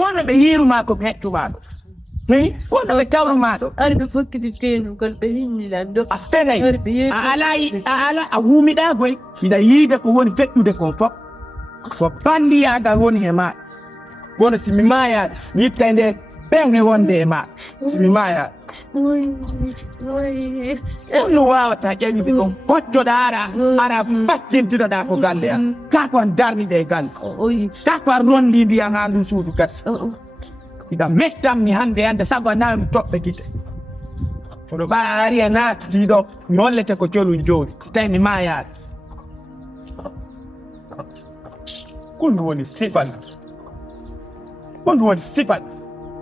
wona ɓe yiiruma ko hettumaɗo ni wona ɓe tawrumaɗo arɓe fokkititeno kol ɓe hinnilan ɗo a fenay a ala a wuumiɗa goy ina yiida ko woni feƴƴude kon fof ko bandiyagal woni e maɗa wono simi mayaɗa mi yitta nder ɓewne wonde e maɗa simi mayaɗa no wawata ƴeewide kon koccoɗa ara faccintinoɗa ko galle an ka ko an darniɗe e galle ka ko an rondi ndiyam ha ndu suudu gasi iga mettanmi hande sago a nawi mi toɓɓe gite kono ɓa ari a naatitiɗo mi hollete ko colum joni si tawi mi mayaɗa kondu woni sifal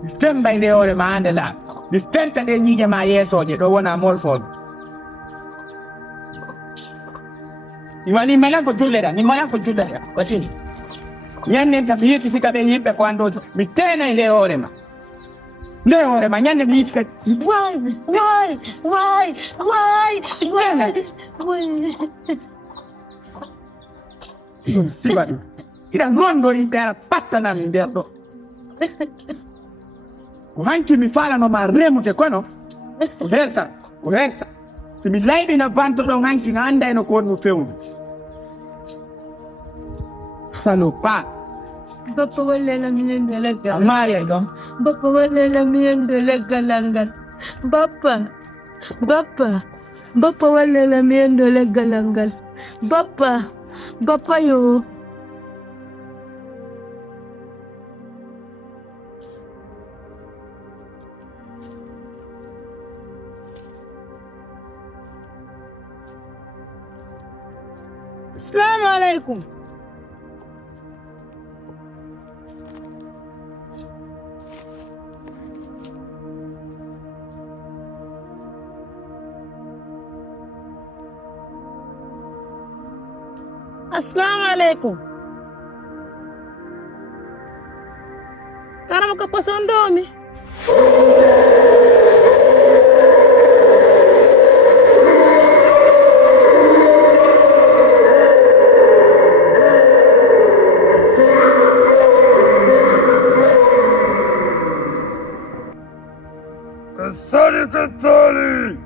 mi fembay nde hoore ma hande laaɓa mi fenta ɗe ñiiƴe ma yeesoje ɗo wona molfoɓe mi malan ko julleɗa watini ñannen kam mi yitti sika ɓe yimɓe ko anndo mi tenay nde hoore ma ñande mi yitti kadi ɗum sifa ɗum iɗan rondo yimɓe ara pattanami nder ɗo ko hanki mi falanoma remude kono ko hersa somi layɓina banto ɗon hanki no andayno ko wonmo fewnu salo pa bappa wallela minen do leggal a maayay ɗon bappa wallela minen do leggalal ngal bappa wallela minen do leggalal ngal bappa yo Assalamu alaikum. Assalamu alaikum. Karama ko posondomi. Kasali!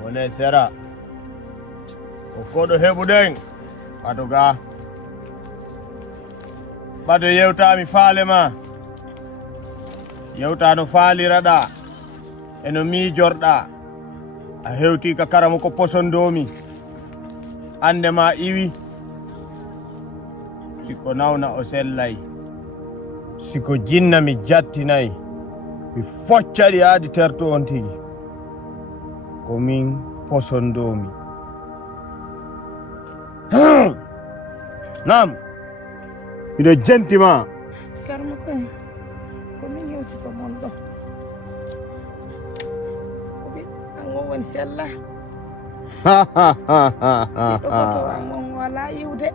Buonasera. Okodo heɓuɗen wato ga ɓado yewtami faale ma yewta no faaliraɗa eno miijorɗa a hewti ka karamo ko posondomi ande ma iwi siko nawna o sellay siko jinna mi jattinayi mi foccaɗi haadi terto on tigi ko min posondomi nam miɗo jentima Karma ko min yewti ko mon ɗo ko ɓi an woni sella ɗo koto an on wala yiwde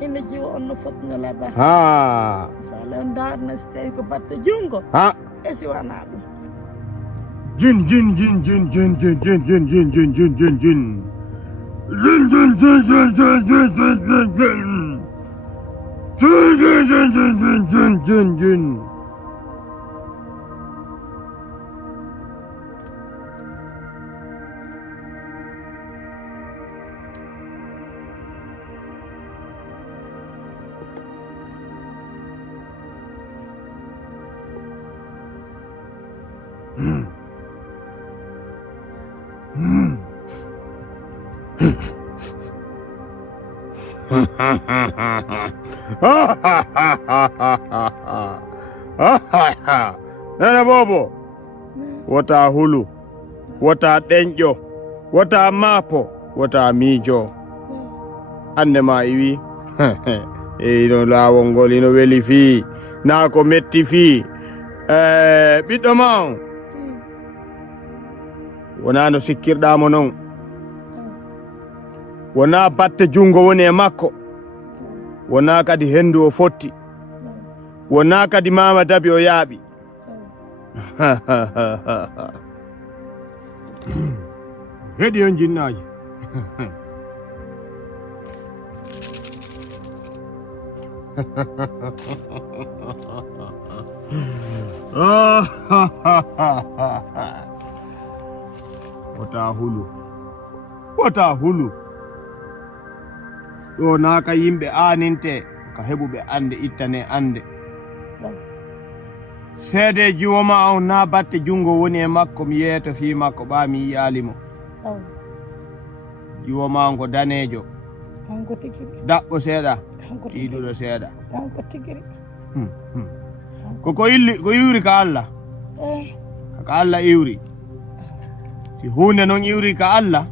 hinde jiwo on no fotno laba faale on darna so tawi ko batte jungo e siwana ɗum Jin. Nana bobo wata hulu wata denjo wata mapo wata mijo ande ma iwi ino lawol ngol ino weli fi na ko metti fi ɓiɗɗo ma on wona no sikkirɗamo non wona batte jungo woni e makko, wona kadi hendu o fotti, wona kadi mama dabi o yaaɓi. Heɗi on jinnaji. wota hulu ɗo naka yimɓe aninte ka heɓuɓe ande ittane ande. seede jiwoma on na batte jungo woni e makko mi yeeto fi makko ɓa mi yiyalimo. jiwoma on ko danejo, daɓɓo seeɗa, tiiɗuɗo seeɗa. ko iwri ka Allah, ka Allah iwri. si hunde noon iwri ka Allah,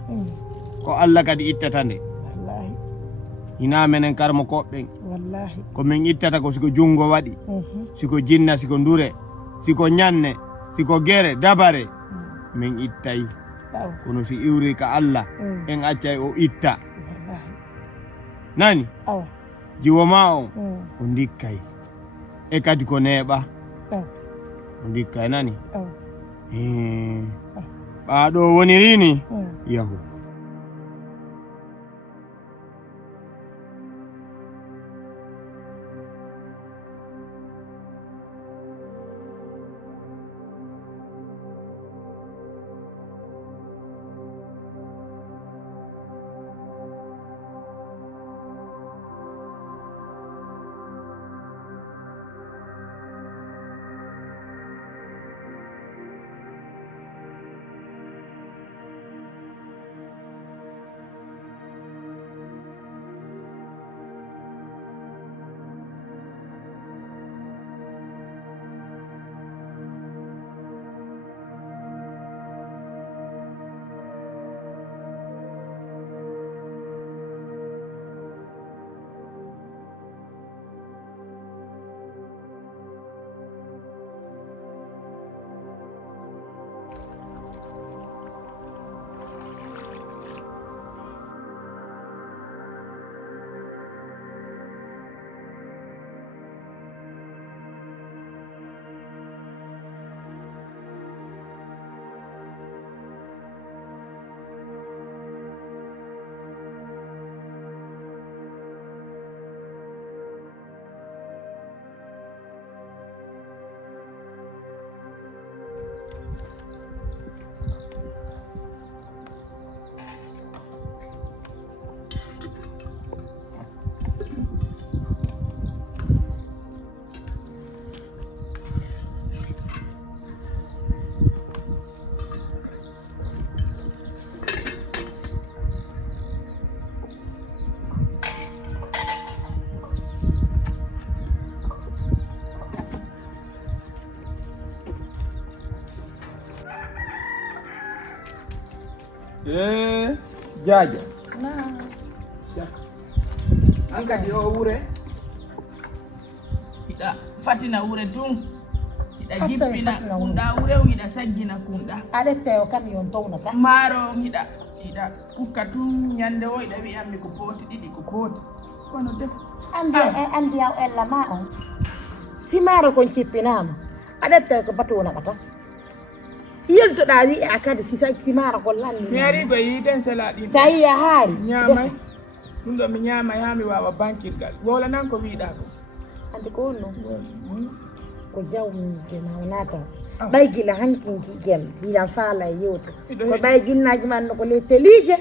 ko Allah kadi ittata nde. ina menen karmo koɓɓen ko min ittata ko siko jungo waɗi, siko jinna, siko ndure, siko ñanne, siko gere dabare, min ittay. kono si iwri ka Allah en accay o itta. nani jiwoma on o ndikkay e kadi ko neeɓa o ndikkay. nani ɓaɗo woniri ni yahu. Jaja. Angkadi o wure. Ida fatina wure tun. Ida jippina kunda wure ida saggina kunda. Alette o kam yon tawna ka. Maro ida ukka tun nyande o ida wi ammi ko poti didi ko poti. Kono def. Andi yaw ella ma on. Si maro kon cippinama. Alette ko batona kata. Yelto da wi akade si sakki mara ko lanni. Mi ari go yiten saladi. Sai ya hari. Nyama. Ndo mi nyama yami wawa bankirgal. Wala nan ko wiida ko. Andi ko no. Ko jawmi jema nata. Baygila hankin ki gem bila fala yoto. Ko bayginaji man ko le telije.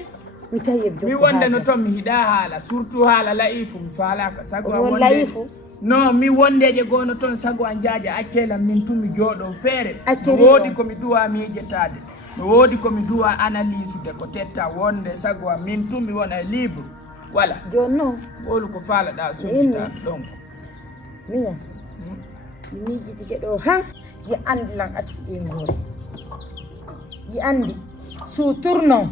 Mi tayeb mi wonde no tom mi hida hala surtout hala laifu mi fala ka sago wonde. Laifu. No mi wondeje gono ton sago an jaaja accela min tumi jodo fere. Wodi ko mi duwa mi jetade. Wodi ko mi duwa analyse de ko tetta wonde sago min tumi wona libre. Voilà. Jonno. Wolu ko fala da so ta donc. Miya. Mi jiti do han yi andi lan acci e ngol. Yi andi su turno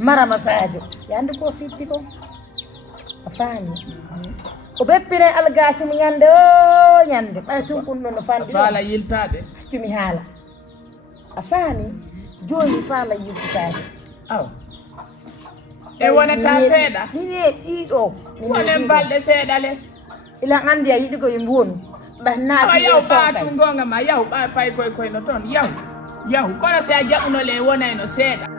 mara masajo. Yandi ko fitti ko. Afani. O beppire algasi mu nyande o nyande ɓay tun kun no fandi fala yiltade tumi haala a faani joni fala yiltade aw e wonata seeɗa min heeɓiɗo wonen balɗe seeɗa le ila andi a yiɗi koye mbonu awa yaw ɓaatu gonga ma yaw ɓa pay koye no toon yaw kono si a jaɓuno le wonayno seeɗa